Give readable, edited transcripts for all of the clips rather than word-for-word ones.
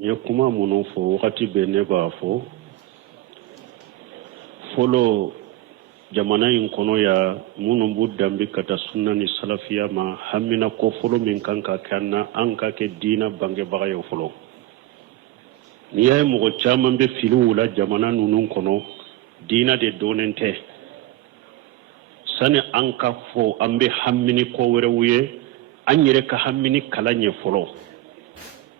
ye kuma minnu fɔ wagati bɛ ne b'a fɔ fɔlɔ jamana in kɔnɔ ya minnu b'u danbe ka taa sunna ni salafiya ma hamina ko fɔlɔ min kan ka kɛ an ka kɛ diina bangebaga ye fɔlɔ n'i y'a ye mɔgɔ caman bɛ filiw la jamana ninnu kɔnɔ diina de dɔnnen tɛ sani an ka fɔ an bɛ hamini ko wɛrɛw ye an yɛrɛ ka hamini kalan ɲɛ fɔlɔ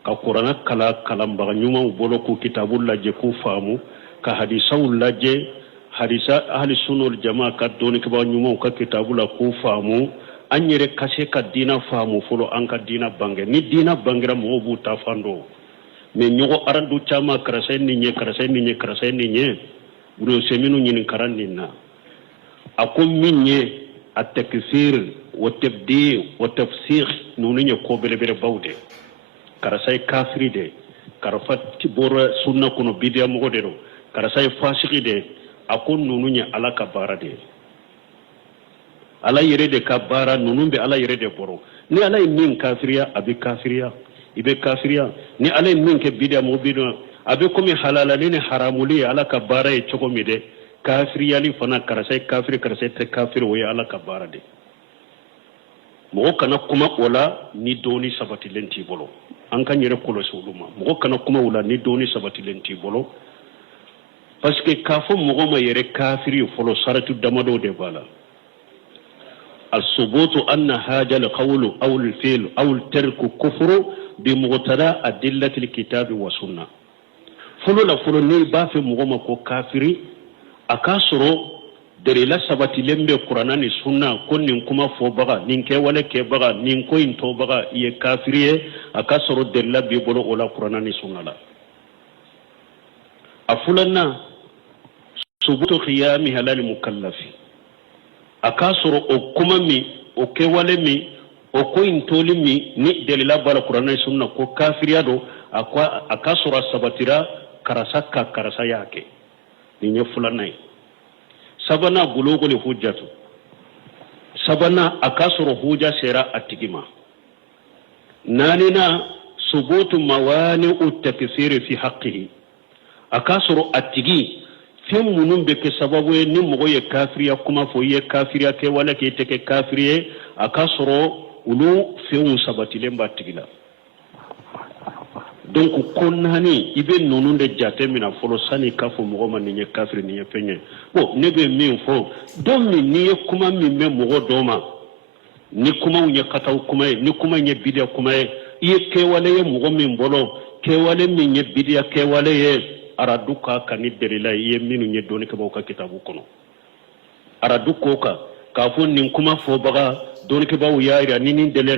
ka kuranɛ kalanbaga ɲumanw bolo k'u kitabu lajɛ k'u faamu ka hadisaw lajɛ hadisa ahli sunna wal jamaa ka dɔnnikɛbaga ɲumanw ka kitabu la k'u faamu an yɛrɛ ka se ka diina faamu fɔlɔ an ka diina bange ni diina bangera mɔgɔw b'u ta fan dɔn mais ɲɔgɔn aradu caman karasa ye nin ye karasa ye nin ye karasa ye nin ye buruse minnu ɲini karan nin na a ko min ye a takfir wa tabdi wa tafsir ninnu ye ko belebelebaw de karasa ye kafiri de karafa bɔra sunna kɔnɔ bidiya mɔgɔ de don karasa ye fasiki de a ko ninnu ye ala ka baara de ala yɛrɛ de ka baara ninnu bɛ ala yɛrɛ de bɔrɔ ni ala ye min kafiriya a bɛ kafiriya i bɛ kafiriya ni ala ye min kɛ bidiya mɔgɔ bidiya a bɛ komi halalali ni haramuli ye ala ka baara ye cogo min de kafiriyali fana karasa ye kafiri karasa tɛ kafiri o ye ala ka baara de mɔgɔ kana kuma o la ni dɔɔni sabatilen t'i bolo an ka yɛrɛ kɔlɔsi olu ma mɔgɔ kana kuma o la ni dɔɔni sabatilen t'i bolo parce que k'a fɔ mɔgɔ ma yɛrɛ kafiri fɔlɔ saratu damadɔ de b'a la الثبوت أن هذا القول أو الفعل أو الترك كفر بمقتضى أدلة الكتاب والسنة فلو لا فلو ني با في مغما كو كافري أكاسرو دريلا سباتي لمبه قرآن ni sunna ko nin kuma fo baga nin ke wala ke baga nin ko in to baga ye kafiriye akasoro derila bi bolo ola qur'an ni sunna la afulanna subutu khiyami halal mukallafi akasoro o kuma mi o ke wale mi o ko in toli mi ni derila bala qur'an ni sunna ko kafiriya do akasoro sabatira karasa yake ni nye fulanna sabana bulugul hujjatu sabana akasuru hujja sera atigima nanina subutu mawani utakfir fi haqqihi akasuru atigi fi munun be ke sababu ni mogo ye kafiriya kuma fo ye kafiriya ke wala ke teke kafiriye akasuru ulu fi sabatilen ba tigila donc konnani ibe nonu de jate mina folo sani kafo mogo man ni kafiri ni penye bo ne be min fo don mi ni kuma mi me mogo doma ni kuma unye kataw kuma ni kuma nye bidia kuma ye ke wale ye mogo min bolo ke wale min nye bidia ke wale ye araduka kani derila ye minu nye doni ke ka kitabu kono araduko ka fo nin kuma fo baga doni ke bawo yaira ni dela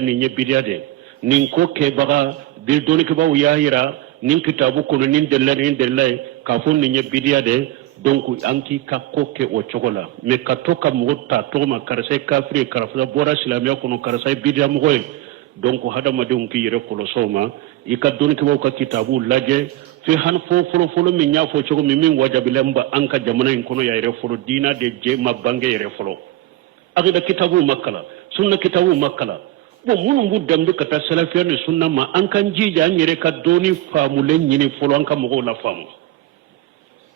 ni nye bidia de nin ko ke baga bil doni ke bawo yahira nin kitabu kono nin della ka fo nin ye bidia de donc anki ka ko ke o chogola me ka to ka mota to ma karase kafri karafda bora islamiya kono karase bidia mo goy donc hada ma de ki yere kolo soma i ka doni ke bawo ka kitabu laje fi han folo min nya fo chogo min wajabilemba anka jamana in kono ya yere folo dina de je ma bange yere folo agida kitabu makala sunna kitabu makala bo munun bu dambe ka ta salafiya ni sunna ma an kan jija an yere ka doni famulen nyini folo an ka mogo la famu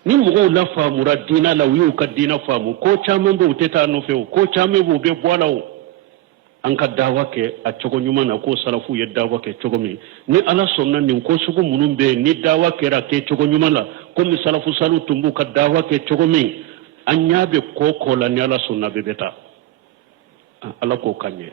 ni mogo la famu ra dina la wiu ka dina famu ko chaman bo teta no fe ko chame bo be bwalawo an ka dawa ke a cogo nyuma na ko salafu ye dawa ke cogo mi ni ala sonna ni ko sugu munun be ni dawa ke ra ke cogo nyuma la ko mi salafu salu tumbu ka dawa ke cogo mi an nyabe ko la ni ala sonna be beta ala ko kanye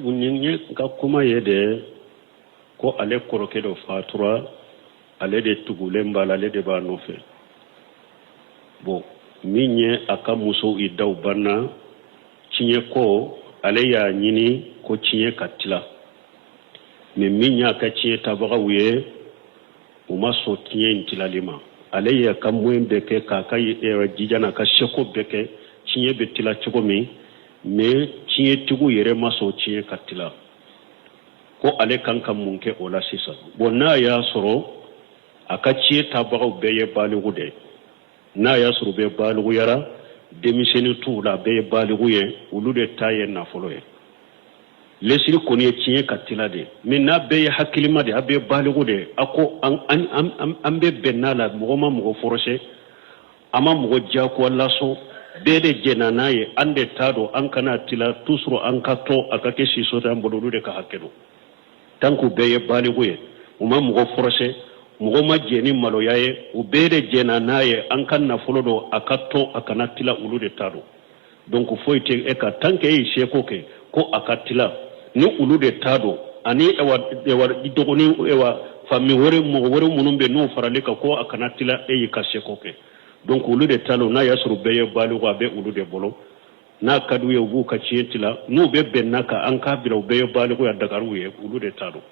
bunye ka kuma yede ko ale koroke do fatura ale de tugulen bala ale de ba nofe bon min ye a ka musow i daw banna tiɲɛ ko ale y'a ɲini ko tiɲɛ ka tila mais min y'a ka tiɲɛ tabagaw ye u ma sɔn tiɲɛ in tilali ma ale y'a ka moyen bɛɛ kɛ k'a ka jija n'a ka seko bɛɛ kɛ tiɲɛ bɛ tila cogo min mais tiɲɛtigiw yɛrɛ ma sɔn tiɲɛ ka tila ko ale kan ka mun kɛ o la sisan bon n'a y'a sɔrɔ a ka tiɲɛ tabagaw bɛɛ ye baligu de n'a y'a sɔrɔ bɛɛ baliguyara denmisɛnnin t'u la bɛɛ ye baligu ye olu de ta ye nafolo ye lesiri kɔni ye tiɲɛ ka tila de mais n'a bɛɛ ye hakilima de a bɛɛ ye baligu de a ko an bɛ bɛn n'a la mɔgɔ ma mɔgɔ forcé a ma mɔgɔ diyagoya lasɔn bɛɛ de jɛnna n'a ye an de t'a dɔn an kana tila toujours an ka to a ka kɛ siso t'an bolo olu de ka hakɛ don tant que u bɛɛ ye baligu ye u ma mɔgɔ forcé mɔgɔ ma jɛ ni maloya ye u bɛɛ de jɛnna n'a ye an ka nafolo dɔ a ka to a kana tila olu de t'a dɔn donc foyi tɛ e ka tant que e ye seko kɛ ko a ka tila ni olu de t'a dɔn ani dɔgɔnin fami wɛrɛ mɔgɔ wɛrɛ minnu bɛ n'o farali kan ko a kana tila e y'i ka seko kɛ donc olu de t'a dɔn n'a y'a sɔrɔ bɛɛ ye baligu a bɛ olu de bolo n'a ka d'u ye u b'u ka tiɲɛ tila n'u bɛ bɛn n'a kan an k'a bila u bɛɛ ye baligu ya dagaru ye olu de t'a dɔn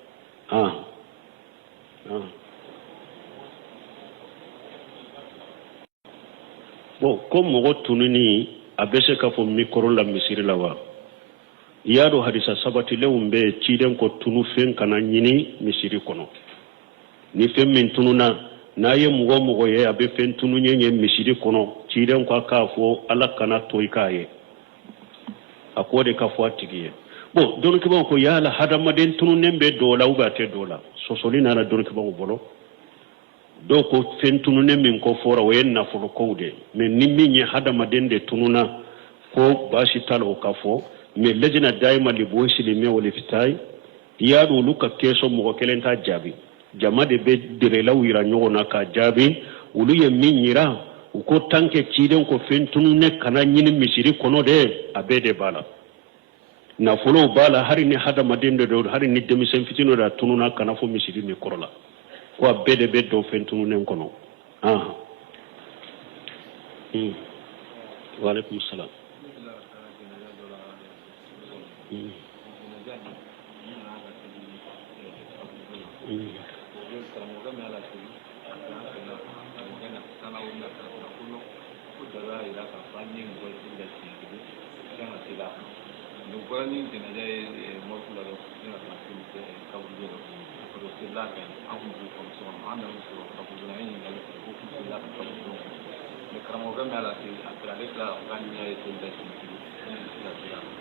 bon ko mɔgɔ tununi a bɛ se k'a fɔ mikoro la misiri la wa i y'a dɔn hadisa sabatilenw bɛ ciden ko tunu fɛn kana ɲini misiri kɔnɔ ni fɛn min tununa n'a ye mɔgɔ mɔgɔ ye a bɛ fɛn tununnen ye misiri kɔnɔ ciden ko a k'a fɔ ala kana to i k'a ye a k'o de ka fɔ a tigi ye bon dɔnnikibaw ko yala hadamaden tununnen bɛ dɔw la ou bien a tɛ dɔw la sɔsɔli nana dɔnnikibaw bolo dɔw ko fɛn tununnen min ko fɔra o ye nafolo kow de mais ni min ye hadamaden de tununa ko baasi t'a la o ka fɔ mais lajina daima li bo silime wala fitai ya do lu ka keso mo kelen ta jabi jama de be direlaw yira nyona ka jabi ulu ye min yira u ko tanke ciden ko fentunu ne kana nyini misiri kono de abede bala na folo bala hari ni hada madinde do hari ni demisen fitino da tununa kana fo misiri ni korola ko abede be do fentunu ne kono wa alaikum salam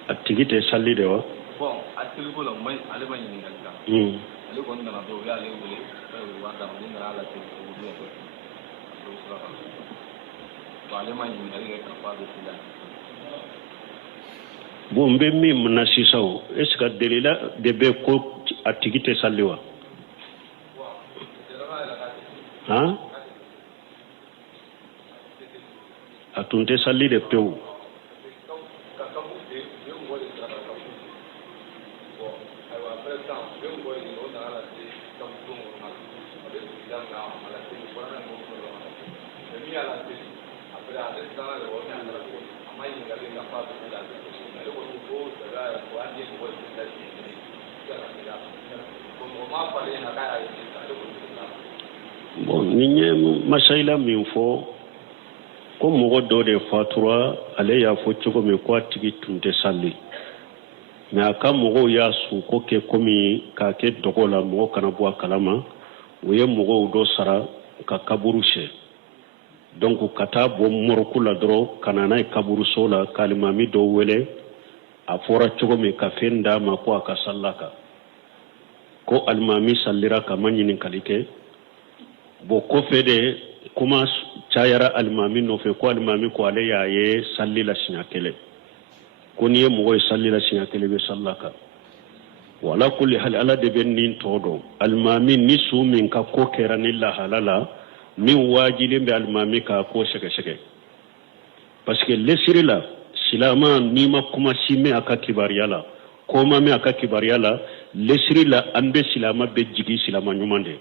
activité salli de wa bon activité ko la may ale ma ɲini ka ta ale ko nana do ya ale wele wa da ni na ala te ko do ko do sura ko ale ma ɲini ale ka fa do sila bon mbe mi mna sisaw est ce que delila de be ko activité salli wa ha atunte salli de pew bon ni ye masayila min fɔ ko mɔgɔ dɔ de fatura ale y'a fɔ cogo min ko a tigi tun tɛ salli mais a ka mɔgɔw y'a su ko kɛ komi k'a kɛ dɔgɔ la mɔgɔ kana bɔ a kalama u ye mɔgɔw dɔ sara ka kaburu sɛ donc ka taa bɔ mɔrɔku la dɔrɔn ka na n'a ye kaburuso la ka alimami dɔ wele a fɔra cogo min ka fɛn d'a ma ko a ka salla kan ko alimami sallira ka ma ɲininkali kɛ bon kɔfɛ de kuma cayara alimami nɔfɛ ko alimami ko ale y'a ye salli la siɲɛ kelen ko n'i ye mɔgɔ ye salli la siɲɛ kelen bɛ salla kan wala kulli hali ala de bɛ nin tɔ dɔn alimami ni su min ka ko kɛra ni lahala la min wajilen bɛ alimami ka ko sɛgɛsɛgɛ parce que lesiri la silama n'i ma kuma si mɛn a ka kibariya la ko ma mɛn a ka kibariya la lesiri la an bɛ silama bɛ jigi silama ɲuman de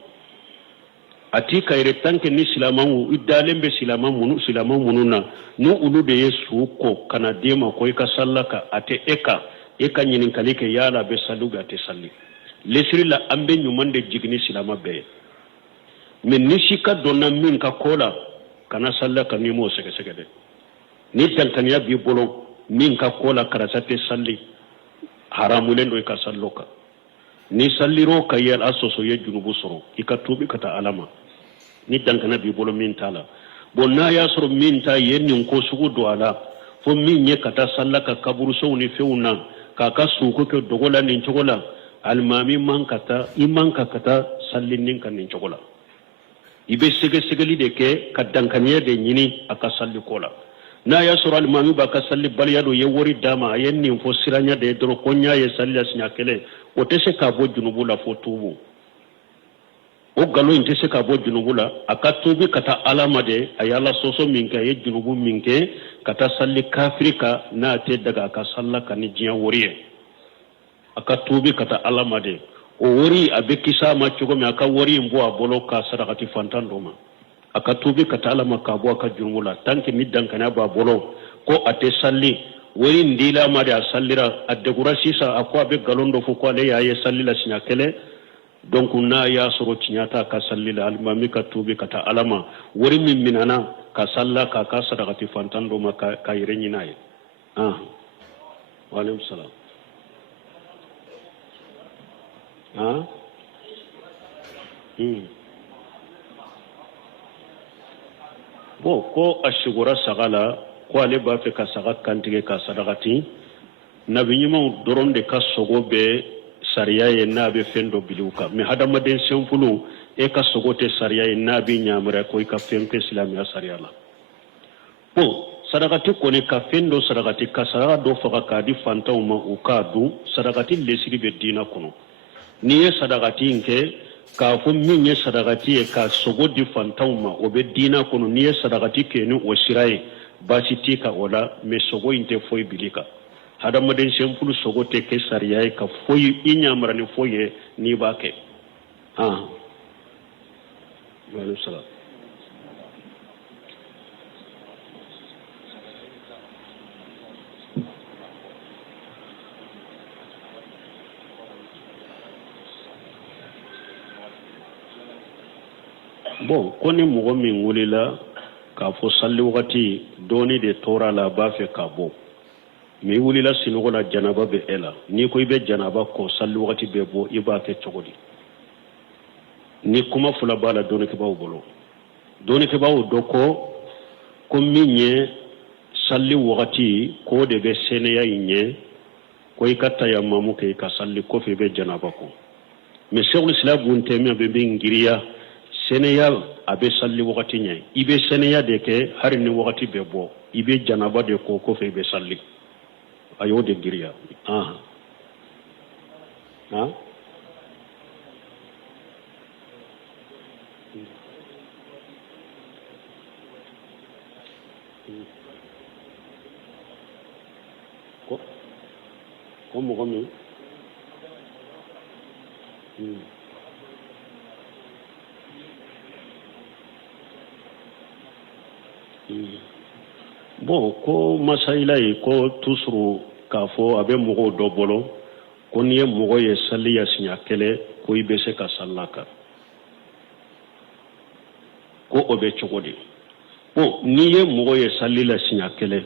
ati kayre tanke ni silamangu idalembe silaman na nu ulu de yesu ko kana dema ko ka sallaka ate eka nyinin kalike yala be saluga te salli lesri la ambe nyumande jigni silama be men nishika donna min ka kola kana sallaka ni mo sege de ni tankaniya bi bolo min ka kola karasate salli haramulen do ka salloka ni salliro ka yel asoso ye junubu soro ika tubi kata alama ni tankana bi bolo min tala bonna ya soro min ta yennin ko sugu do ala fo min ye kata sallaka kaburu so ni feuna ka suko ke dogola nin chogola almami man kata iman ka kata sallin nin kan nin chogola ibe sege de ke kadankaniya de nyini aka salli kola na ya soro almami ba ka salli bal ya do ye wori dama yennin fo siranya de dro konya ye salli asnya kele o tese ka bo junubu la fo tubu o galo inte se ka bo junubu la aka tubi kata alama de ayala soso minka ye junubu minke kata salli kafirika na te daga aka sallaka ni jiya woriye aka tubi kata alama de o wori abe kisa ma chogo me aka wori mbo abolo ka sadakati fantando ma aka tubi kata alama ka bo aka junubu la tanki middan kana ba bolo ko ate salli wori ndila ma da sallira adegura sisa akwa be galondo fo ko le yaye sallila sinya kele donc na ya soro tinyata ka sallila almami ka tubi kata alama wori min minana ka salla ka sadakati fantando ma ka yirenyi naye wa alaykum salam bo ko ashigura sagala ko ale ba fe ka saga kantige ka sadakati nabi nyima doronde ka sogo be sariya ye nabe fendo biluka me hadama den senfulu e ka sogo te sariya ye nabi nyamra ko ka fempe islamiya sariya la bo sadakati ko ne ka fendo sadakati ka saraga do faga ka di fantaw ma o ka du sadakati lesiri be dina kono ni ye sadakati nke ka fo min ye sadakati e ka sogo di fantaw ma o be dina kono ni ye sadakati ke ni o siraye basiti ka ola me sogo inte foy bilika hadamaden sempulu sogo te ke sariya ka foy inyamra ni foye ni bake wa salam bon koni mogo min wulila ka fo salli wakati doni de tora la ba fe ka bo mi wulila sinogo la janaba be ela ni ko ibe janaba ko salli wakati be bo iba ke chogodi ni kuma fula bala doni ke bawo bolo doni ke bawo doko ko minye salli wakati ko de be sene ya inye ko ikata ya mamu ke ka salli ko fe be janaba ko me shaykhul islam bunte me be ngiriya Sénégal abe salli wakati nye ibe Sénégal de ke hari ni wakati be bo ibe janaba de ko fe be salli ayo de giriya ko mo gomi bon ko masaila yi ko tusuru ka fo abe mogo do bolo ko ni mogo ye salli ya sinya kele ko ibe se ka sallaka ko obe chogodi bon ni ye mogo ye salli la sinya kele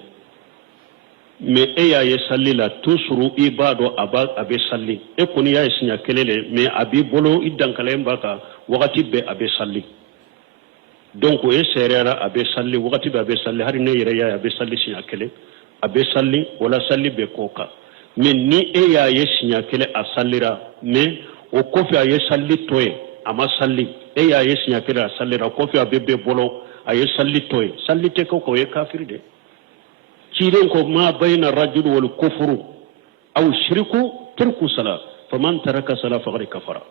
me e ya ye salli la tusuru ibado abe salli e ko ni ya ye sinya kele le me abi bolo idankala mbaka wakati be abe salli donc e serera abe salli wakati be abe salli hari ne yere ya abe salli sinya kele abe salli wala salli be koka men ni e ya ye sinya kele a sallira me o kofi a ye salli toye ama salli e ya ye sinya kele a sallira kofi abe be bolo a ye salli toye salli te ko ye kafir de ciren ko ma bayna rajul wal kufru aw shirku turku sala faman taraka sala faqad kafara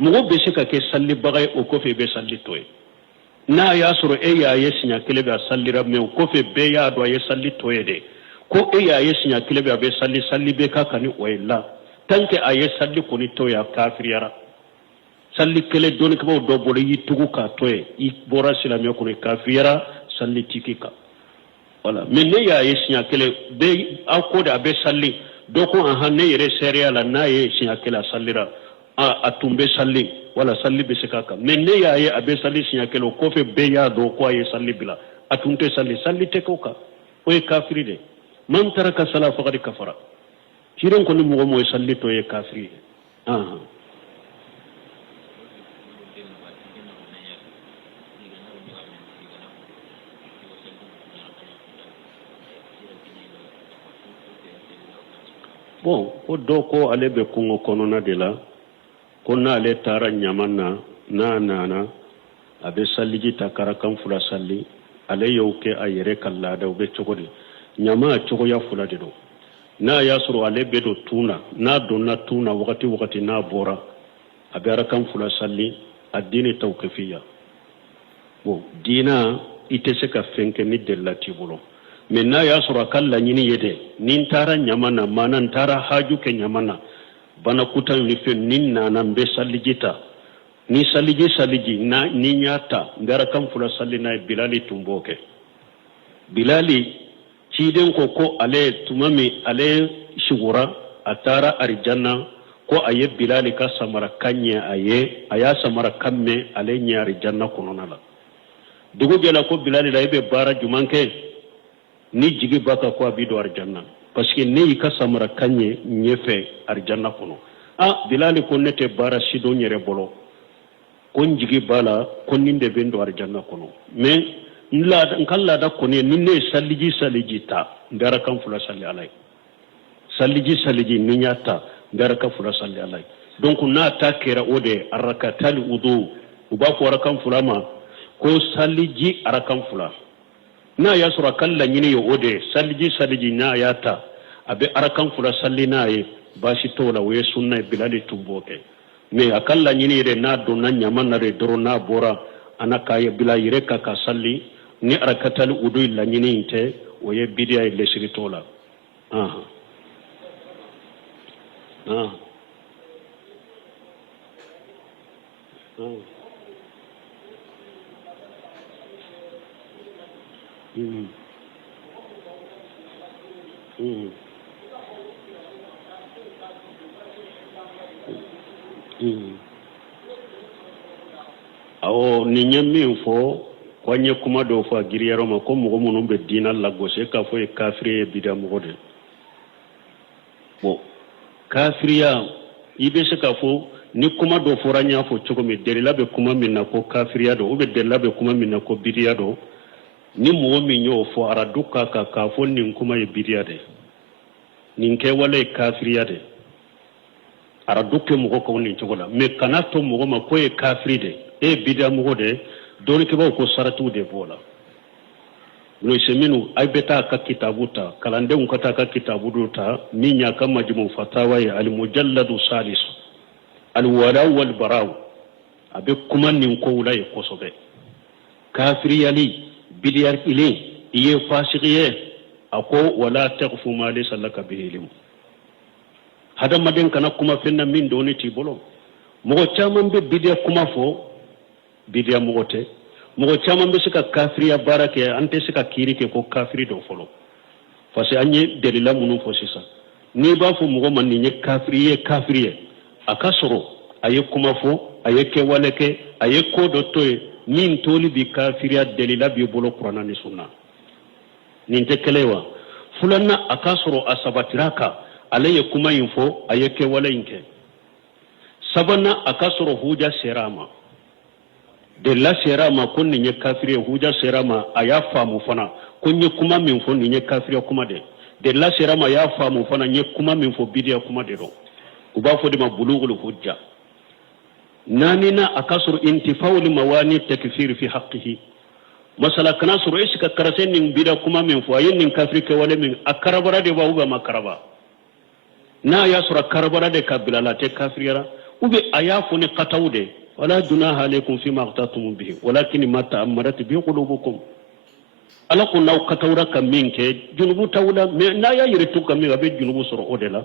mugo be se ka ke salli bagay o kofi be salli toye na ya soro e ya ye sinya kele be sallira me ko fe be ya do ye salli toyede ko e ya ye sinya kele be salli be ka kani o illa tanke a ye salli ko ni toya kafir yara salli kele doni ko do bolo yitugo ka toye I bora silamiya ko kafira salli tikika wala men ne ya yesinya kele be akode abe salli doko an hanne yere seria la na yesinya kele sallira a tumbe salli wala salli be sekaka men ne ya ye abe salli sinya kele ko fe be ya do ko ye salli bila atunte salli te ko ka o ye kafiri de man taraka sala faqad kafara kiron ko ni mo mo salli to ye kafiri bon o do ko ale be kungo konona de la ko na ale tara nyamanna na abe salliji takara kan fula salli ale yoke ayere kallada be chogodi nyama chogo ya fula de do na ya suru ale be do tuna na donna tuna wakati na bora abe ara kan fula salli addini tawqifiya bon dina itese ka fenke ni delati bolo men na ya sura kala nyini yede nin tara nyamana manan tara haju ke nyamana bana kutan ni fe nin na be salijita ni saliji na ni nyata ngara kam fula salli na bilali tumboke bilali ciden ko ale tumami ale shugura atara arjanna ko aye bilali ka samara kanye aya samara kamme ale nyari janna kunonala dugu gela ko bilali la ibe bara jumanke ni jigi baka ko abido arjanna parce que ne ka samara kanye nyefe arjanna kono bilali ko nete bara sido nyere bolo kon jigi bala kon ninde bendo arjanna kono mais nkalla da ko ne ninne saliji ta ndara kan fula salli alai saliji ninyata ndara kan fula salli alai donc na ta kera ode arakatal udu uba ko arakan fula ma ko saliji arakan fula na ya sura kalla nyini yo ode saliji na yata abe arakan fula salli na ye bashi tola we sunna bilali tumboke me akalla nyini re na do na nyama na re doro na bora anaka ye bila yire ka salli ni arakatal udu la nyini inte oye bidia le shiri tola awo ni nyammi fo kwanye kuma do fa giriyaro ma ko mo mo be dina la gose ka fo e kafiri bida mo de bo kafiriya ibe se ka fo ni kuma do fo ranya fo choko mi dere labe kuma minna ko kafiriya do ube dere labe kuma minna ko bidiya do ni mo mi nyo fo ara duka ka fo ni kuma e bidiya de ninke wala e kafiriya de ara dukke mo ko ni choko la me kana to mo ma ko e kafiri de e bidiya mo de doni ke ba ko saratu de bola no seminu ay beta ka kitabuta kalande un kata ka kitabuta minya kan majmu fatawa ya al mujalladu salis al wala wal baraw abe kuma nin ko wala ko sobe kafiri yali bidiyar ile iye fasiqiye ako wala taqfu ma laysa laka bihi ilm hada maden kana kuma fenna min doni ti bolo mo chaman be bidiya kuma fo bidiya mogote mogo chaman be sika kafiriya barake ante sika kirike ko kafiri do folo fasi anye delila munu fo sisa ni ba fo mogo man ni kafiriye akasoro aye kuma fo aye ke waleke aye ko do toy min toli bi kafiriya delila bi bolo qur'ana ni sunna ninte kelewa fulanna akasoro asabatiraka alaye kuma info aye ke walenke sabana akasoro huja serama de la serama kon ni kafiri huja serama aya famu fana kon ni kuma min fo ni kafiri kuma de la serama ya famu fana ni kuma min fo bidiya kuma de ro uba fo de mabulughul hujja nanina akasru intifa'u li mawani takfir fi haqqihi masala kana suru iska karasen nin bida kuma min fo ayin nin kafiri ke wala min akarabara de ba uba makaraba na ya sura karabara de kabila te kafirira ube aya fo ni qatawde ولا جناح عليكم فيما اغترتم به ولكن ما تأمرت به قلوبكم ala ko naw katawra kam min ke junubu tawla me na ya yiri tukka mi be junubu soro odela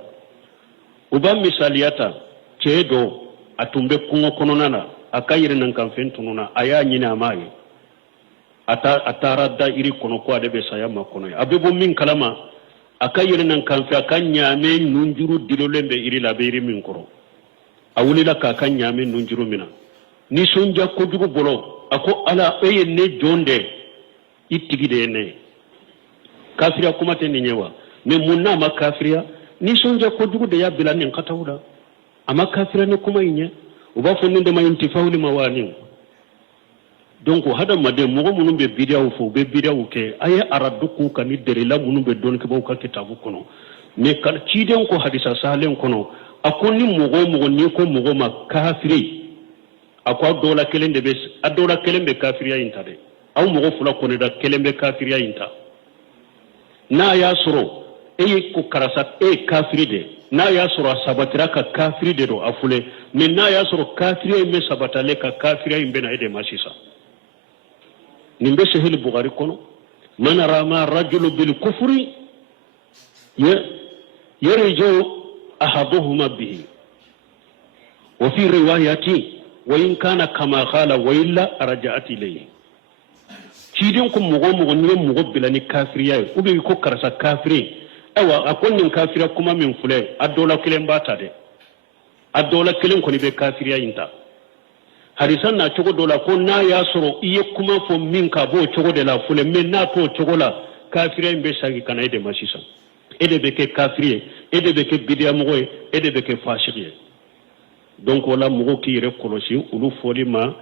uba misaliyata cedo atumbe kungo kononana akayire nan kan fen tununa aya nyina mai atara da iri kono ko ade be saya makono abebo min kalama akayire nan kan fe akanya me nunjuru dilolembe iri la be iri min koro awulila ka kanya me nunjuru mina ni sonja ko jugo bolo ako ala eye ne jonde itigide ne kafiriya kuma te ni nyewa me munna ma kafiriya ni sonja ko jugo de ya bilani katawda ama kafiriya ne kuma yinye uba fonnin de mayin tifawli mawani donc hada made mogo munum be bidiaw fo be bidiaw ke aye araduku kan dere la munum be don ke baw ka kitabu kono me kal ciden ko hadisa salen kono akoni mogo ni ko mogo ma kafiri akwa dola kelende be adola kelembe kafiriya intade aw mogo fula ko ne da kelembe kafiriya inta na ya soro e ko karasa kafiri de na ya soro sabatira ka kafiri de do afule me na ya soro kafiri me sabatale ka kafiri imbe na ede masisa nimbe sahih bukhari kono man rama rajul bil kufri yarju ahaduhuma bihi wa fi riwayati wa in kana kama qala wa illa raja'at ilayhi kidin ko mugo ni mugo bilani kafiriya ube ko karasa kafiri awa akonnin kafira kuma min fule adola kilen bata de adola kilen ko ni be kafiriya inta harisan na cogo dola ko na ya soro iye kuma fo min ka bo cogo de la fule men na to cogo la kafiriya be sagi kana ede masisa ede be ke kafiriye ede be ke bidiya mugo ede be ke fasiqiye donc wala mugo ki re kolosi ulu foli ma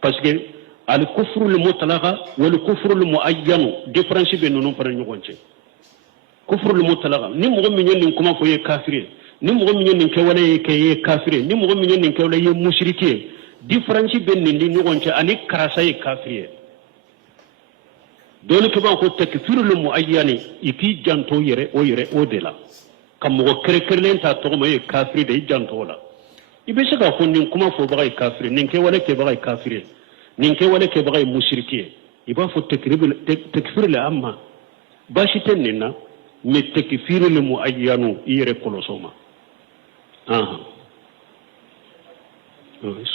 parce que al kufru al mutlaqa wal kufru al muayyan difference be nonu para nyogonche kufru al mutlaqa ni mugo min yen kuma fo ye kafiriye ni mugo min yen ke wala ye kafiriye ni mugo min yen ke wala ye mushrike difference be ni nyogonche ani karasa ye kafiriye dole ke ba ko takfiru al muayyan iki janto yere o dela kam mugo kere ta to ma ye kafiri de janto la ibe saka ko nin kuma fo bagay kafiri nin ke wala ke bagay kafiri nin ke wala ke bagay mushriki iba fo takfir la amma bashi tenina me takfir le muayyanu ire kolosoma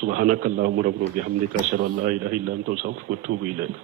subhanakallahumma rabbana bihamdika ashhadu an la ilaha illa anta astaghfiruka wa atubu ilayk